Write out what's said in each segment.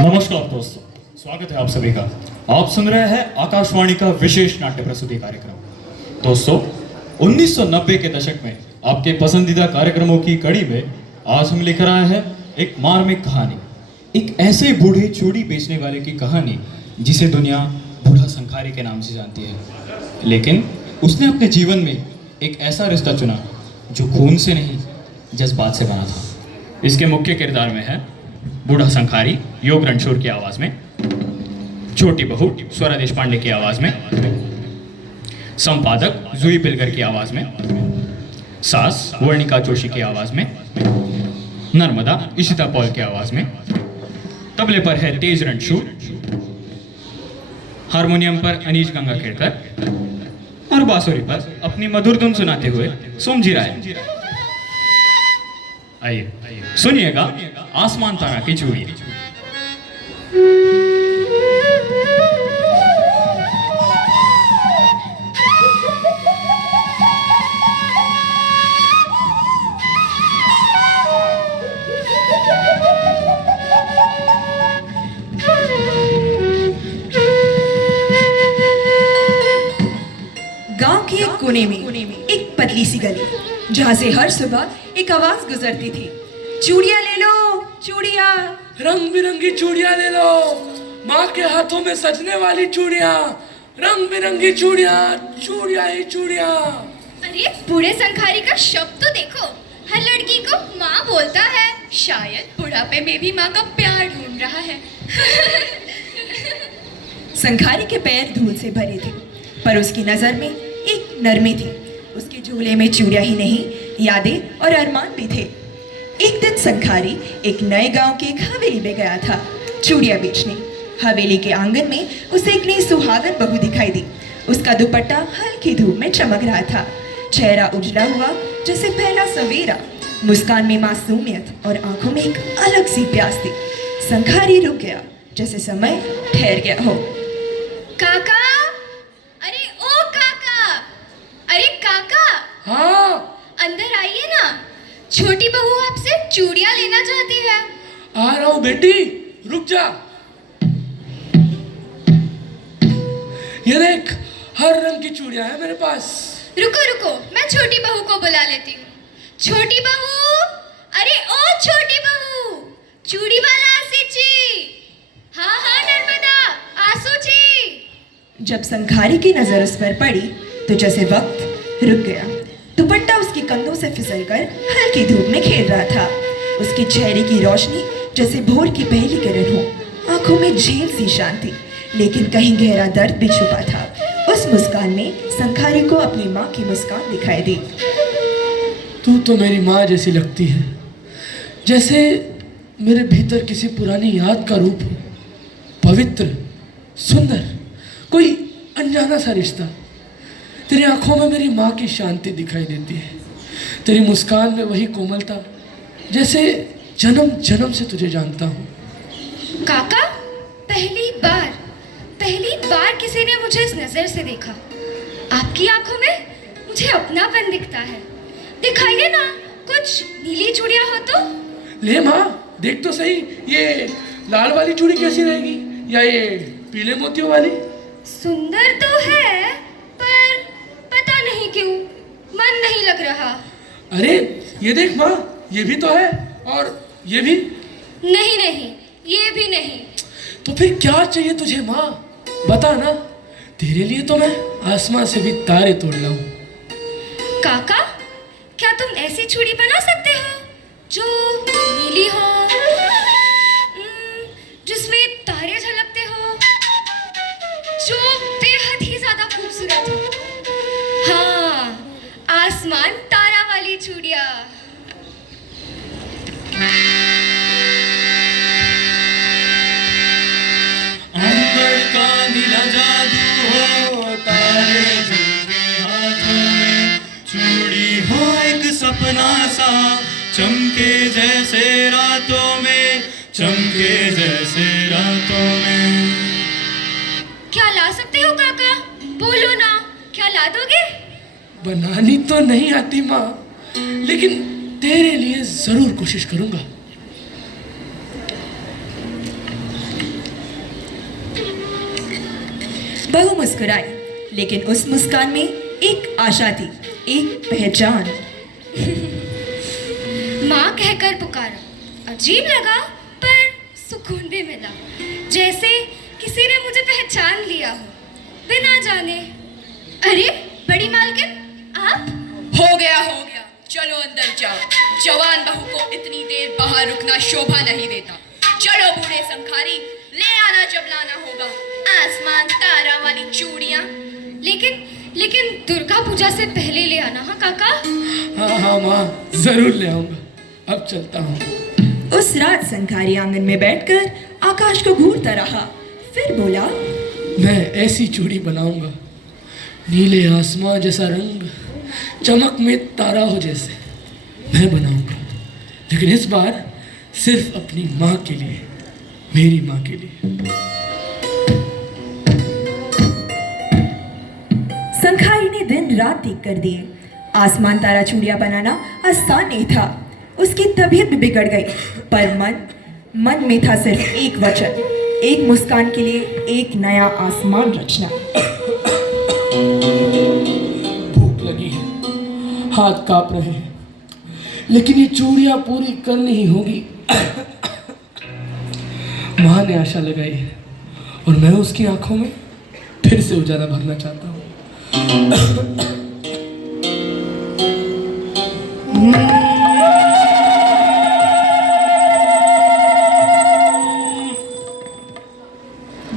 नमस्कार दोस्तों, स्वागत है आप सभी का। आप सुन रहे हैं आकाशवाणी का विशेष नाट्य प्रस्तुति कार्यक्रम। दोस्तों, 1990 के दशक में आपके पसंदीदा कार्यक्रमों की कड़ी में आज हम लेकर आए हैं एक मार्मिक कहानी, एक ऐसे बूढ़े चूड़ी बेचने वाले की कहानी जिसे दुनिया बूढ़ा संखारी के नाम से जानती है। लेकिन उसने अपने जीवन में एक ऐसा रिश्ता चुना जो खून से नहीं, जज्बात से बना था। इसके मुख्य किरदार में है बूढ़ा संखारी योग रणछोड़ की आवाज में, छोटी बहू स्वरा देशपांडे की आवाज में, संपादक जूही पिलगर की आवाज में, सास वर्णिका जोशी की आवाज में, नर्मदा इशिता पॉल की आवाज में, तबले पर है तेज रणछोड़, हारमोनियम पर अनीश गंगाखेड़कर और बांसुरी पर अपनी मधुर धुन सुनाते हुए सोमजी राय। आइए सुनिएगा आसमान तारा की चूड़ी। गांव के एक कोने में एक पतली सी गली, जहां से हर सुबह एक आवाज गुजरती थी, चूड़ियां ले लो, चूड़ियां। रंग बिरंगी चूड़ियां ले लो, माँ के हाथों में सजने वाली चूड़ियां, रंग बिरंगी चूड़ियां, चूड़ियां ही चूड़ियां। अरे बूढ़े संखारी का शब्द तो देखो, हर लड़की को माँ बोलता है, शायद बुढ़ापे में भी माँ का प्यार ढूंढ रहा है। संखारी के पैर धूल से भरे थे, पर उसकी नजर में एक नरमी थी। उसके झोले में चूड़ियां ही नहीं, यादें और अरमान भी थे। एक दिन संखारी एक नए गांव की एक हवेली में गया था चूड़ियां बेचने। हवेली के आंगन में उसे एक नई सुहागन बहू दिखाई दी। उसका दुपट्टा हल्की धूप में चमक रहा था, चेहरा उजला हुआ जैसे पहला सवेरा। मुस्कान में मासूमियत और आंखों में एक अलग सी प्यास थी। संखारी रुक गया, जैसे समय ठहर गया हो। काका, अरे ओ काका, अरे काका, हाँ, अंदर आइए ना, छोटी बहू आपसे चूड़ियां लेना चाहती है। आ रहा हूँ बेटी, रुक जा। ये देख, हर रंग की चूड़ियां हैं मेरे पास। रुको रुको, मैं छोटी बहू को बुला लेती हूँ। छोटी बहू, अरे ओ छोटी बहू, चूड़ी वाला आसीची। हाँ हाँ नर्मदा, आसूची। जब संखारी की नजर उस पर पड़ी तो जैसे वक्त रुक गया। दुपट्टा उसके कंधों से फिसलकर हल्की धूप में खेल रहा था। उसके चेहरे की रोशनी जैसे भोर की पहली किरण हो। आंखों में झील सी शांति, लेकिन कहीं गहरा दर्द भी छुपा था। उस मुस्कान में संखारी को अपनी माँ की मुस्कान दिखाई दी। तू तो मेरी माँ जैसी लगती है, जैसे मेरे भीतर किसी पुरानी याद का रूप हो, पवित्र, सुंदर, कोई अनजाना सा रिश्ता। तेरी आंखों में मेरी माँ की शांति दिखाई देती है, तेरी मुस्कान में वही कोमलता, जैसे जन्म जन्म से तुझे जानता हूँ। काका, पहली बार किसी ने मुझे इस नजर से देखा। आपकी आंखों में मुझे अपनापन दिखता है। दिखाइए ना, कुछ नीली चूड़ियां हो तो। ले माँ, देख तो सही, ये लाल वाली चूड़ी कैसी रहेगी, या ये पीले मोतियों वाली? सुंदर तो है, पर पता नहीं क्यों मन नहीं लग रहा। अरे ये देख माँ, ये भी तो है, और ये भी। नहीं नहीं, ये भी नहीं। तो फिर क्या चाहिए तुझे माँ, बता ना। तेरे लिए तो मैं आसमां से भी तारे तोड़ लाऊं। काका, क्या तुम ऐसी चूड़ी बना सकते हो जो नीली हो, जिसमें तारे झलकते हो, जो बेहद ही ज्यादा खूबसूरत हो? हाँ, आसमान तारा वाली चूड़ियां। अंबर का नीला जादू हो, तारे झलके हाथों में, चूड़ी हो एक सपना सा, चमके जैसे रातों में, चमके जैसे रातों में। क्या ला सकते हो काका? बोलो ना, क्या ला दोगे? बनानी तो नहीं आती माँ, लेकिन तेरे लिए जरूर कोशिश करूंगा। बहू मुस्कुराई, लेकिन उस मुस्कान में एक आशा थी, एक पहचान। माँ कहकर पुकारा। अजीब लगा पर सुकून भी मिला, जैसे किसी ने मुझे पहचान लिया हो बिना जाने। अरे बड़ी मालकिन, आप? हो गया, चलो अंदर जाओ। जवान बहू को इतनी देर बाहर रुकना शोभा नहीं देता। चलो बूढ़े संखारी, ले आना जब लाना होगा आसमान तारा वाली चूड़ियां। लेकिन दुर्गा पूजा से पहले ले आना। हाँ काका? हाँ माँ, जरूर ले आऊंगा। अब चलता हूँ। उस रात संखारी आंगन में बैठकर आकाश को घूरता रहा, फिर बोला, मैं ऐसी चूड़ी बनाऊंगा, नीले आसमां जैसा रंग, चमक में तारा हो जैसे मैं बनाऊंगा। लेकिन इस बार सिर्फ अपनी माँ के लिए, मेरी माँ के लिए। संखारी ने दिन रात एक कर दिए। आसमान तारा चूड़ियां बनाना आसान नहीं था। उसकी तबीयत भी बिगड़ गई, पर मन में था सिर्फ एक वचन, एक मुस्कान के लिए एक नया आसमान रचना। भूख लगी है, हाथ कांप रहे हैं, लेकिन ये चूड़ियां पूरी करनी ही होगी। माँ ने आशा लगाई है और मैं उसकी आंखों में फिर से उजाला भरना चाहता हूँ।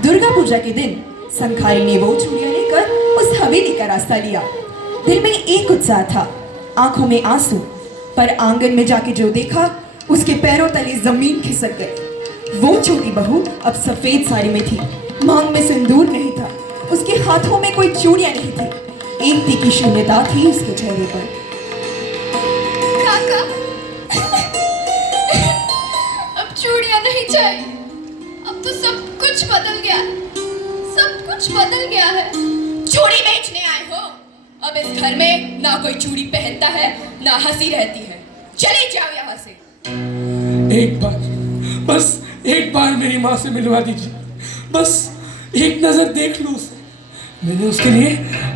दुर्गा पूजा के दिन संखारी ने वो चूड़ियां लेकर उस हवेली का रास्ता लिया। दिल में एक उत्साह था, आंखों में आंसू, पर आंगन में जाके जो देखा उसके पैरों तले जमीन खिसक गई। वो छोटी बहू अब सफेद साड़ी में थी, मांग में सिंदूर नहीं था, उसके हाथों में कोई चूड़ियां नहीं थी, एक तीखी शून्यता थी उसके चेहरे पर। काका, अब चूड़ियां नहीं चाहिए। अब तो सब कुछ बदल गया, सब कुछ बदल गया है। चूड़ी बेचने आए हो? अब इस घर में ना कोई चूड़ी पहनता है ना हंसी रहती है। चले जाओ यहाँ से। एक बार, बस एक बार मेरी माँ से मिलवा दीजिए। बस एक नजर देख लूं उसे। मैंने उसके लिए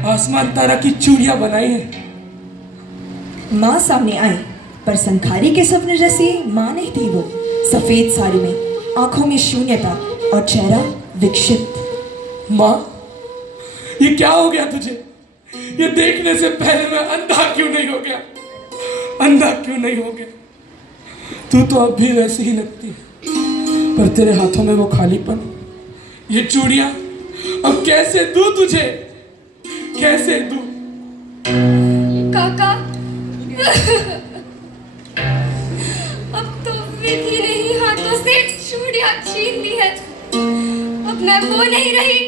आसमान तारा की चूड़ियां बनाई हैं। माँ सामने आई, पर संखारी के सपने जैसी माँ नहीं थी वो। सफेद साड़ी में, आंखों में शून्यता और चेहरा विक्षिप्त। माँ, ये क्या हो गया तुझे? ये देखने से पहले मैं अंधा क्यों नहीं हो गया? अंधा क्यों नहीं हो गया? तू तो अब भी वैसी ही लगती है, पर तेरे हाथों में वो खालीपन, ये चूड़ियां अब कैसे दूं तुझे? कैसे दूं? काका, अब तो विधि ने ही हाथों से चूड़ियां छीन ली है। अब मैं वो नहीं रही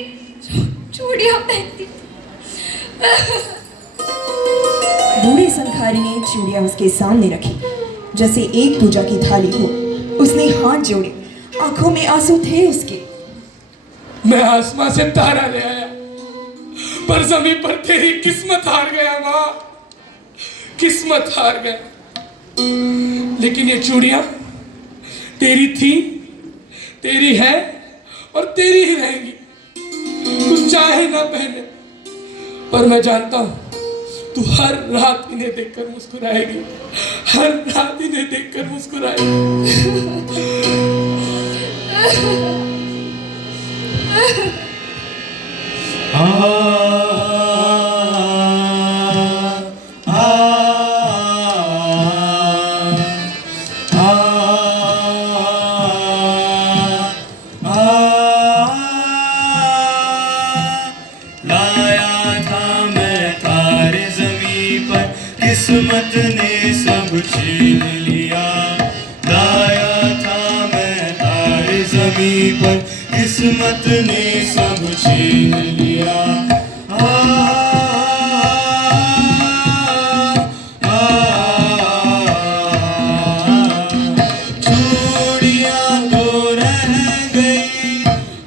जो चूड़ियां पहनती। बूढ़ी संखारी ने चूड़ियां उसके सामने रखी, जैसे एक पूजा की थाली हो। उसने हाथ जोड़े, आंखों में आंसू थे उसके। मैं आसमां से तारा ले आया, पर जमीन पर तेरी किस्मत हार गया माँ, किस्मत हार गया। लेकिन ये चूड़ियां तेरी थी, तेरी है और तेरी ही रहेंगी। तू चाहे ना पहने, पर मैं जानता हूं तू हर रात इन्हें देखकर मुस्कुराएगी, हर रात इन्हें देखकर मुस्कुराएगी। लाया था मैं तारे ज़मीं पर, किस्मत ने सब छीन लिया। लाया था मैं तारे ज़मीं पर, किस्मत ने सब छीन लिया। चूड़ियां तो रह गई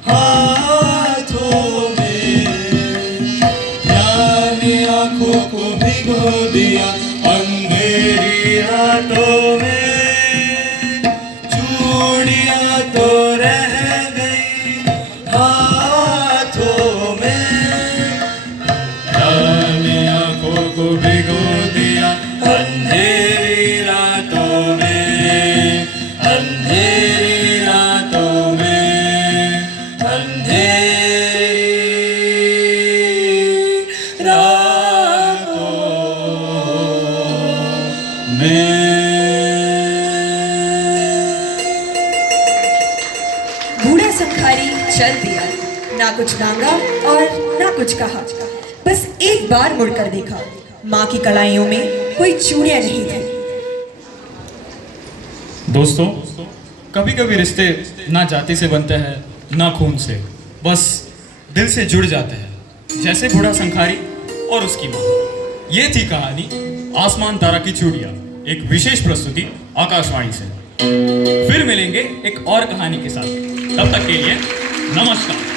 हाथों में, प्यार ने आंखों को भिगो दिया अंधेरी रातों में। चूड़ियां तो रह गई हाथों में। संखारी चल दिया, ना कुछ मांगा और ना कुछ कहा, बस एक बार मुड़कर देखा, माँ की कलाइयों में कोई चूड़ियां नहीं थी। दोस्तों, कभी कभी रिश्ते ना जाति से बनते हैं ना खून से, बस दिल से जुड़ जाते हैं, जैसे बूढ़ा संखारी और उसकी माँ। ये थी कहानी आसमान तारा की चूड़ियाँ, एक विशेष प्रस्तुति आकाशवाणी से। फिर मिलेंगे एक और कहानी के साथ, तब तक के लिए नमस्कार।